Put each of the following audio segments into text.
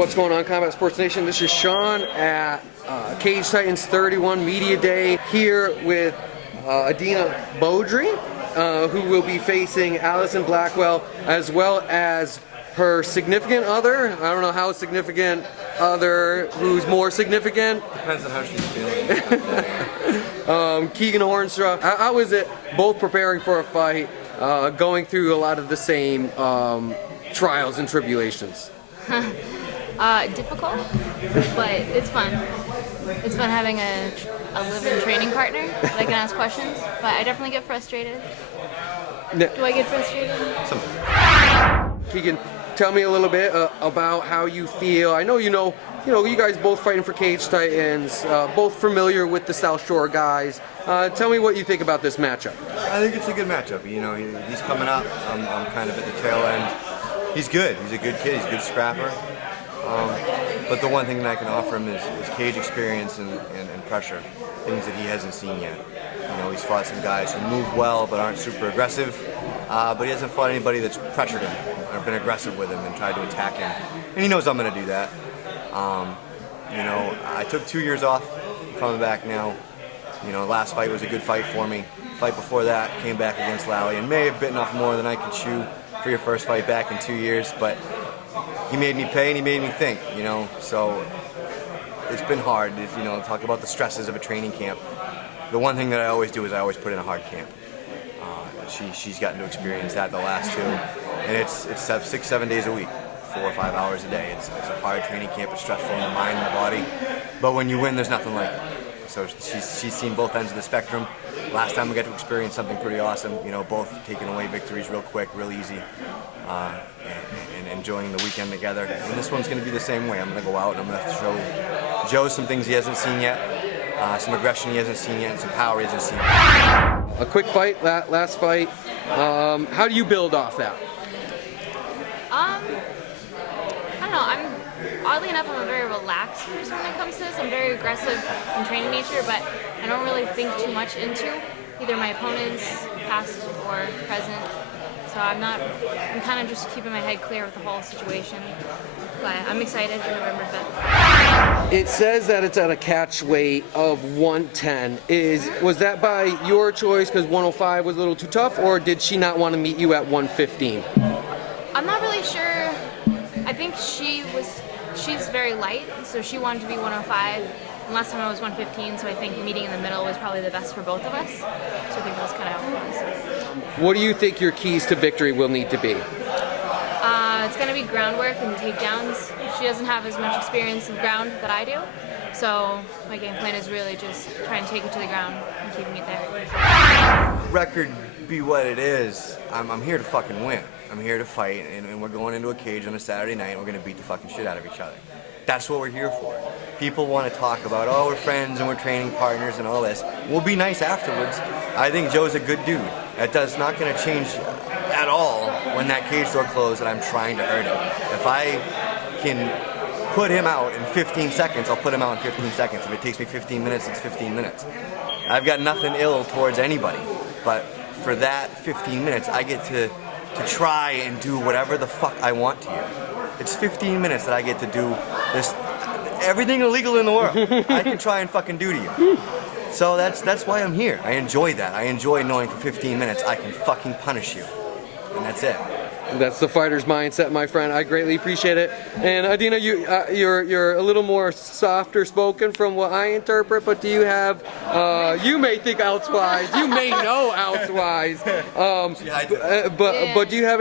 What's going on, Combat Sports Nation? This is Sean at Cage Titans 31 Media Day here with Adina Beaudry, who will be facing Alison Blackwell, as well as her significant other. I don't know how significant other, who's more significant. Depends on how she's feeling. Keegan Hornstra. How is it both preparing for a fight, going through a lot of the same trials and tribulations? Difficult, but it's fun. It's fun having a living training partner that I can ask questions, but I definitely get frustrated. Do I get frustrated? Sometimes. Keegan, tell me a little bit about how you feel. I know you guys both fighting for Cage Titans, both familiar with the South Shore guys. Tell me what you think about this matchup. I think it's a good matchup. You know, he's coming up. I'm kind of at the tail end. He's good. He's a good kid. He's a good scrapper. But the one thing that I can offer him is cage experience and pressure, things that he hasn't seen yet. You know, he's fought some guys who move well but aren't super aggressive, but he hasn't fought anybody that's pressured him or been aggressive with him and tried to attack him. And he knows I'm going to do that. You know, I took 2 years off, coming back now. You know, last fight was a good fight for me. Fight before that, came back against Lally and may have bitten off more than I could chew for your first fight back in 2 years, but he made me pay and he made me think, you know, so it's been hard, you know, talk about the stresses of a training camp. The one thing that I always do is I always put in a hard camp. She's gotten to experience that the last two, and it's 6-7 days a week, 4 or 5 hours a day. It's a hard training camp, it's stressful in the mind and the body, but when you win, there's nothing like it. So she's seen both ends of the spectrum. Last time we got to experience something pretty awesome, you know, both taking away victories real quick, real easy, and enjoying the weekend together. And this one's going to be the same way. I'm going to go out and I'm going to show Joe some things he hasn't seen yet, some aggression he hasn't seen yet, and some power he hasn't seen yet. A quick fight, last fight. How do you build off that? I don't know. Oddly enough, I'm a very relaxed person when it comes to this. I'm very aggressive in training nature, but I don't really think too much into either my opponents, past or present. So I'm kind of just keeping my head clear with the whole situation. But I'm excited for November 5th. It says that it's at a catch weight of 110. Was that by your choice because 105 was a little too tough, or did she not want to meet you at 115? I'm not really sure. I think she's very light, so she wanted to be 105. And last time I was 115, so I think meeting in the middle was probably the best for both of us. So I think that's kind of how it was. What do you think your keys to victory will need to be? It's going to be groundwork and takedowns. She doesn't have as much experience in ground that I do, so my game plan is really just trying to take it to the ground and keeping it there. Record be what it is, I'm here to fucking win. I'm here to fight, and we're going into a cage on a Saturday night, and we're going to beat the fucking shit out of each other. That's what we're here for. People want to talk about, oh, we're friends and we're training partners and all this. We'll be nice afterwards. I think Joe's a good dude. That does not going to change at all when that cage door closes and I'm trying to hurt him. If I can put him out in 15 seconds, I'll put him out in 15 seconds. If it takes me 15 minutes, it's 15 minutes. I've got nothing ill towards anybody, but for that 15 minutes, I get to try and do whatever the fuck I want to you. It's 15 minutes that I get to do this, everything illegal in the world. I can try and fucking do to you. So that's why I'm here. I enjoy that. I enjoy knowing for 15 minutes I can fucking punish you. And that's it. That's the fighter's mindset, my friend. I greatly appreciate it. And Adina, you're a little more softer spoken from what I interpret, but do you have? You may think elsewise. You may know elsewise. But do you have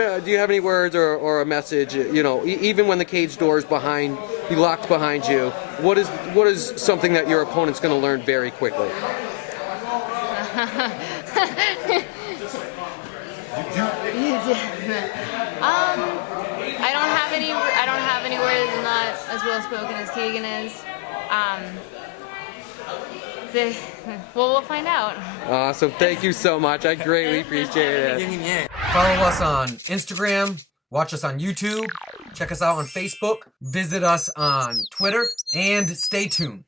any words or a message? You know, even when the cage door is locked behind you, what is something that your opponent's going to learn very quickly? I don't have any words. I'm not as well spoken as Keegan is. We'll find out. Awesome. Thank you so much. I greatly appreciate it. Follow us on Instagram. Watch us on YouTube. Check us out on Facebook. Visit us on Twitter. And stay tuned.